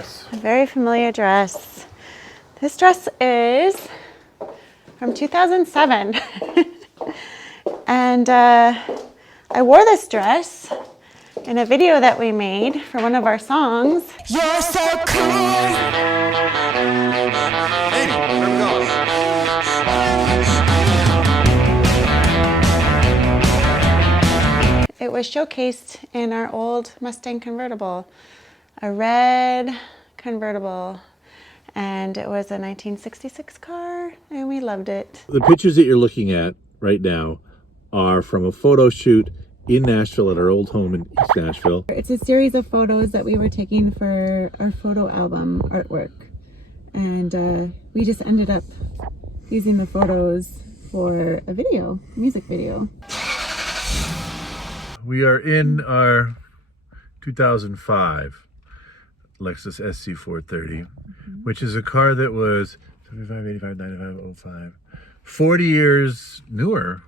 A very familiar dress. This dress is from 2007. And I wore this dress in a video that we made for one of our songs. You're so cool. Hey, where we going? It was showcased in our old Mustang convertible, a red convertible, and it was a 1966 car, and we loved it. The pictures that you're looking at right now are from a photo shoot in Nashville at our old home in East Nashville. It's a series of photos that we were taking for our photo album artwork, and we just ended up using the photos for a video, music video. We are in our 2005 Lexus SC430, which is a car that was 75, 85, 95, 05, 40 years newer,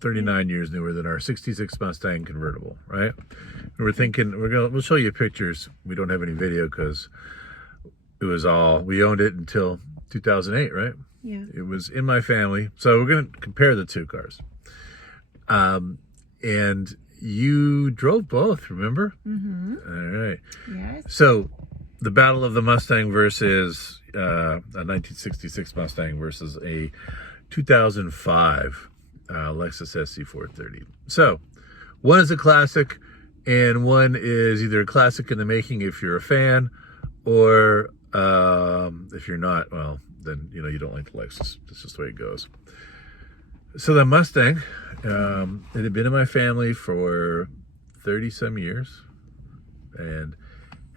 39 years newer than our 66 Mustang convertible, right? And we're thinking, we'll show you pictures. We don't have any video because it was we owned it until 2008, right? Yeah. It was in my family. So we're going to compare the two cars. And you drove both, remember? Mm-hmm. All right. Yes. So the Battle of the Mustang versus a 1966 Mustang versus a 2005 Lexus SC430. So one is a classic and one is either a classic in the making if you're a fan, or if you're not, well, then you don't like the Lexus. That's just the way it goes. So the Mustang, it had been in my family for 30 some years and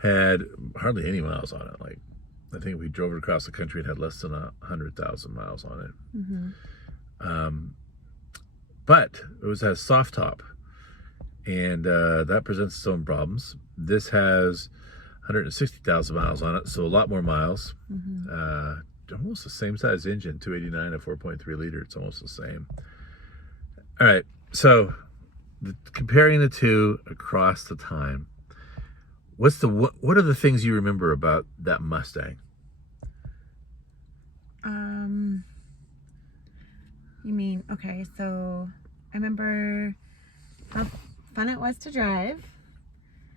had hardly any miles on it. Like, I think we drove it across the country. It had less than 100,000 miles on it. Mm-hmm. But it has soft top, and that presents its own problems. This has 160,000 miles on it, so a lot more miles. Mm-hmm. Almost the same size engine, 289, a 4.3 liter. It's almost the same. All right, so comparing the two across the time, what are the things you remember about that Mustang? You mean, okay, so I remember how fun it was to drive.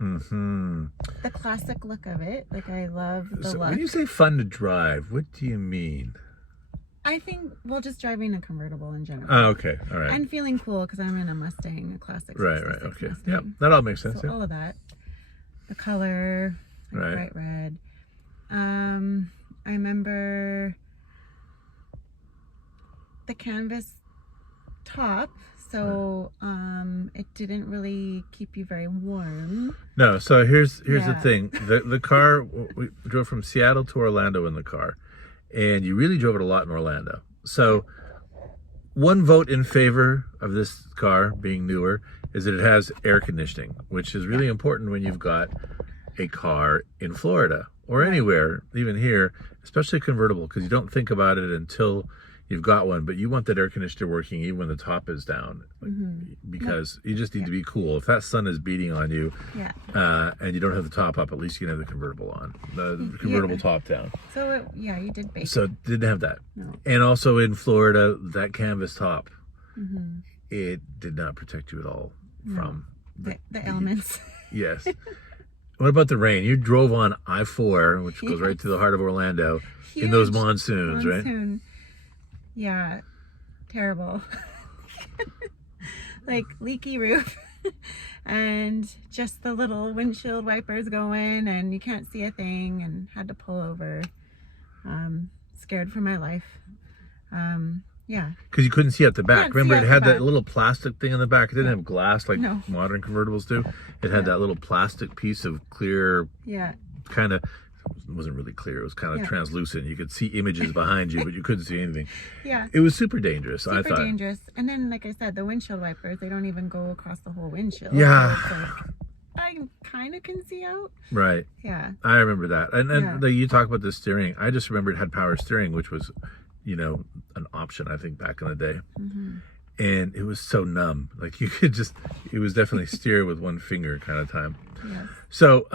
Mm-hmm. The classic look of it. Like, I love the look. When you say fun to drive, what do you mean? I think, well, just driving a convertible in general. Oh, okay. All right. And feeling cool because I'm in a Mustang, a classic. Right, okay. Mustang. Yep, that all makes sense. So yeah. all of that. The color, like bright red. I remember the canvas top. So it didn't really keep you very warm. No, so here's the thing. The car, we drove from Seattle to Orlando in the car, and you really drove it a lot in Orlando. So one vote in favor of this car being newer is that it has air conditioning, which is really important when you've got a car in Florida or anywhere, even here, especially convertible, because you don't think about it until you've got one, but you want that air conditioner working even when the top is down, because you just need to be cool. If that sun is beating on you, and you don't have the top up, at least you can have the convertible on, the convertible top down. So you did bake. So didn't have that. No. And also in Florida, that canvas top, it did not protect you at all from the elements. Yes. What about the rain? You drove on I-4, which goes right through the heart of Orlando, in those monsoons, right? Yeah, terrible. Like leaky roof and just the little windshield wipers going, and you can't see a thing, and had to pull over. Scared for my life. Yeah. Because you couldn't see at the back. Remember, it had that little plastic thing in the back. It didn't have glass like modern convertibles do. It had that little plastic piece of clear, kind of, it wasn't really clear. It was kind of translucent. You could see images behind you, but you couldn't see anything. Yeah. It was super dangerous, I thought. Super dangerous. And then, like I said, the windshield wipers, they don't even go across the whole windshield. Yeah. So it's like, I kind of can see out. Right. Yeah. I remember that. And you talk about the steering. I just remember it had power steering, which was, an option, I think, back in the day. And it was so numb. Like, you could just, it was definitely steer with one finger kind of time. Yes. So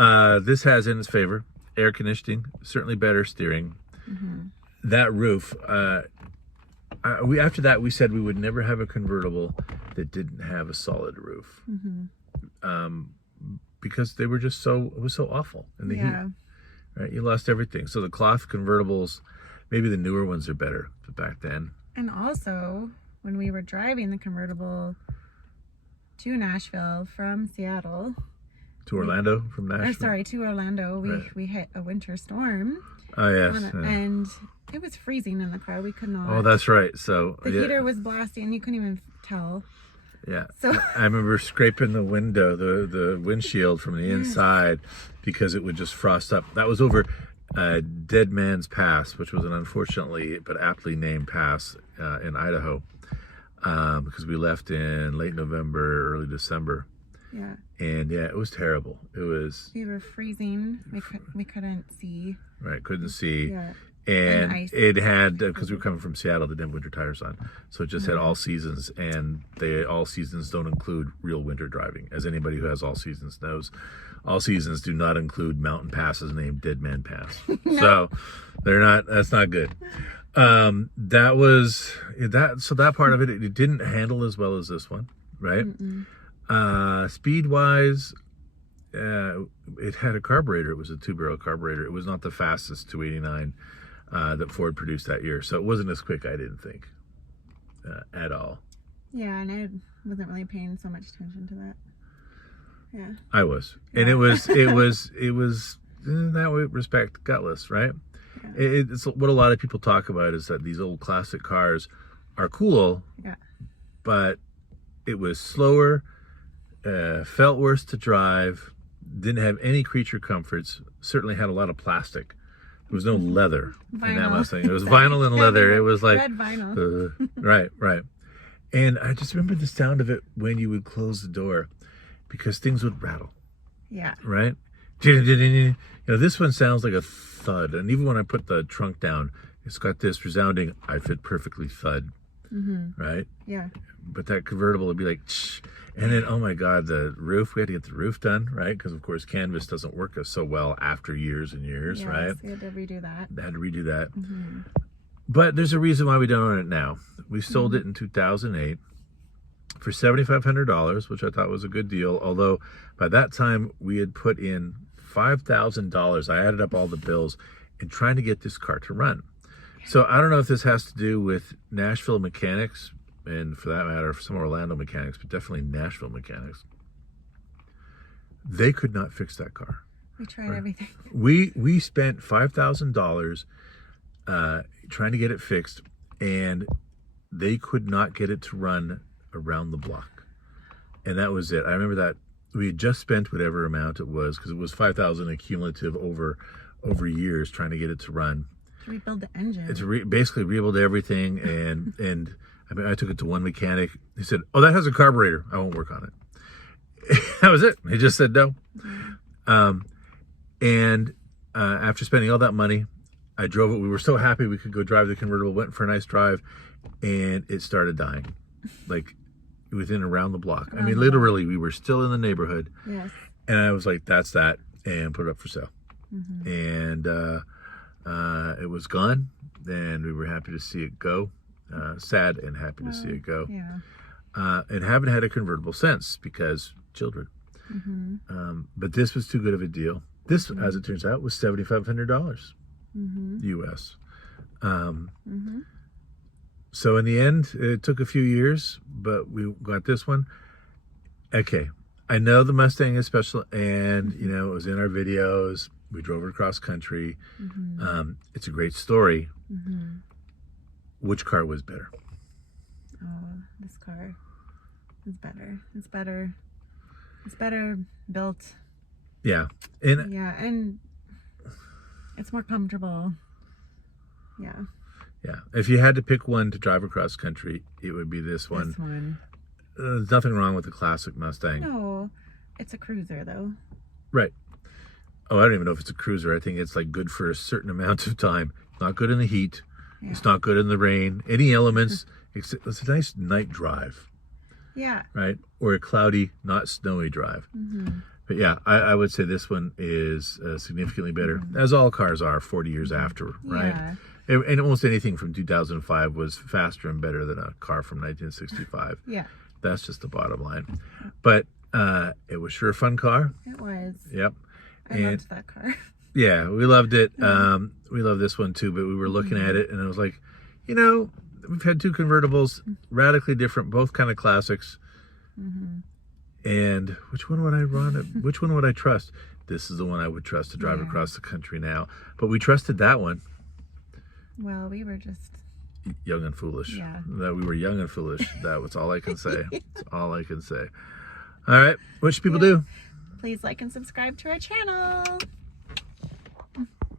this has in its favor air conditioning, certainly better steering. That roof, after that we said we would never have a convertible that didn't have a solid roof, because they were just it was so awful in the heat. Right, you lost everything. So the cloth convertibles, maybe the newer ones are better, but back then. And also, when we were driving the convertible to Nashville from Seattle, to Orlando from Nashville. Sorry, to Orlando, we hit a winter storm. Oh yes, and it was freezing in the car. We could not. Oh, that's right. So the heater was blasting. You couldn't even tell. Yeah. So I remember scraping the window, the windshield from the inside, because it would just frost up. That was over Dead Man's Pass, which was an unfortunately but aptly named pass in Idaho, because we left in late November, early December. Yeah. And yeah, it was terrible. It was. We were freezing. We couldn't see. Right, couldn't see. Yeah. And it had, because we were coming from Seattle, they didn't have winter tires on. So it just had all seasons, and all seasons don't include real winter driving. As anybody who has all seasons knows, all seasons do not include mountain passes named Dead Man Pass. So that's not good. That was that. So that part of it, it didn't handle as well as this one, right? Speed wise, it had a carburetor. It was a 2-barrel carburetor. It was not the fastest 289 that Ford produced that year, so it wasn't as quick, I didn't think, at all. Yeah, and I wasn't really paying so much attention to that. Yeah, I was, and it was in that respect gutless, right? Yeah. It's what a lot of people talk about, is that these old classic cars are cool, but it was slower, felt worse to drive, didn't have any creature comforts, certainly had a lot of plastic. There was no leather in that Mustang. It was vinyl and leather. It was like red vinyl. Right. And I just remember the sound of it when you would close the door, because things would rattle. Yeah. Right? You know, this one sounds like a thud. And even when I put the trunk down, it's got this resounding, I fit perfectly thud. Right? Yeah. But that convertible would be like, shh. And then, oh my God, the roof, we had to get the roof done, right? Because, of course, canvas doesn't work so well after years and years, right? We had to redo that. Had to redo that. But there's a reason why we don't own it now. We sold it in 2008 for $7,500, which I thought was a good deal. Although by that time we had put in $5,000. I added up all the bills in trying to get this car to run. So I don't know if this has to do with Nashville mechanics, and for that matter, some Orlando mechanics, but definitely Nashville mechanics. They could not fix that car. We tried everything. We spent $5,000 trying to get it fixed, and they could not get it to run around the block. And that was it. I remember that we had just spent whatever amount it was, because it was $5,000 accumulative over years trying to get it to run. To rebuild the engine. It's basically rebuild everything, and I mean, I took it to one mechanic. He said, "Oh, that has a carburetor. I won't work on it." That was it. He just said no. And after spending all that money, I drove it. We were so happy we could go drive the convertible. Went for a nice drive, and it started dying, like within around the block. I mean, literally, we were still in the neighborhood. Yes. And I was like, "That's that," and put it up for sale. And it was gone, and we were happy to see it go. Sad and happy to see it go. Yeah. And haven't had a convertible since, because children. But this was too good of a deal. This, as it turns out, was $7,500 US. So in the end, it took a few years, but we got this one. Okay, I know the Mustang is special, and you know, it was in our videos. We drove it across country. It's a great story. Which car was better? Oh, this car is better. It's better. It's better built. Yeah. And it's more comfortable. Yeah. Yeah. If you had to pick one to drive across country, it would be this one. This one. There's nothing wrong with the classic Mustang. No, it's a cruiser though. Right. Oh, I don't even know if it's a cruiser. I think it's like good for a certain amount of time. Not good in the heat. Yeah. It's not good in the rain. Any elements. It's a nice night drive. Yeah. Right? Or a cloudy, not snowy drive. But yeah, I would say this one is significantly better, as all cars are 40 years after, right? Yeah. And almost anything from 2005 was faster and better than a car from 1965. Yeah. That's just the bottom line. But it was sure a fun car. It was. Yep. I loved that car. Yeah, we loved it. We love this one too, but we were looking at it and I was like, you know, we've had two convertibles, radically different, both kind of classics. And which one would I run? Which one would I trust? This is the one I would trust to drive across the country now. But we trusted that one. Well, we were just young and foolish. Yeah. That we were young and foolish. That was all I can say. That's all I can say. All right. What should people do? Please like and subscribe to our channel.